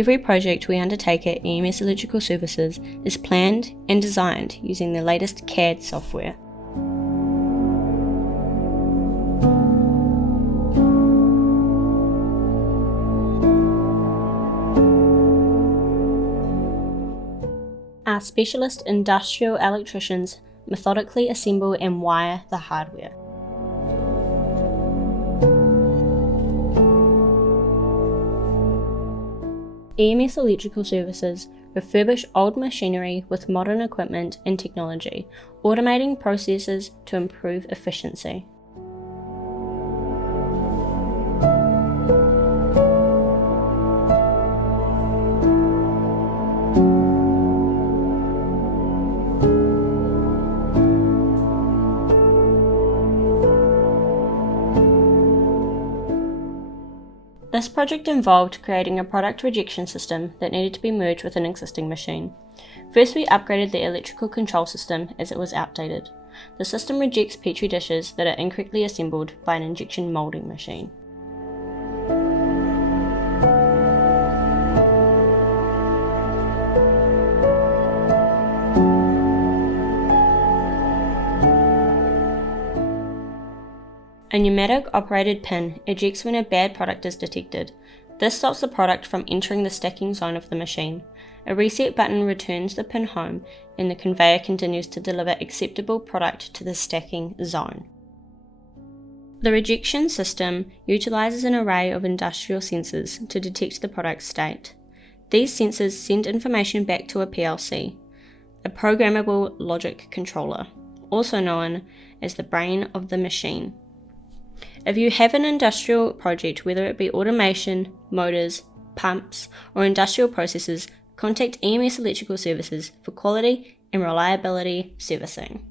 Every project we undertake at EMS Electrical Services is planned and designed using the latest CAD software. Our specialist industrial electricians methodically assemble and wire the hardware. EMS Electrical Services refurbish old machinery with modern equipment and technology, automating processes to improve efficiency. This project involved creating a product rejection system that needed to be merged with an existing machine. First, we upgraded the electrical control system as it was outdated. The system rejects petri dishes that are incorrectly assembled by an injection molding machine. A pneumatic-operated pin ejects when a bad product is detected. This stops the product from entering the stacking zone of the machine. A reset button returns the pin home, and the conveyor continues to deliver acceptable product to the stacking zone. The rejection system utilizes an array of industrial sensors to detect the product's state. These sensors send information back to a PLC, a programmable logic controller, also known as the brain of the machine. If you have an industrial project, whether it be automation, motors, pumps, or industrial processes, contact EMS Electrical Services for quality and reliability servicing.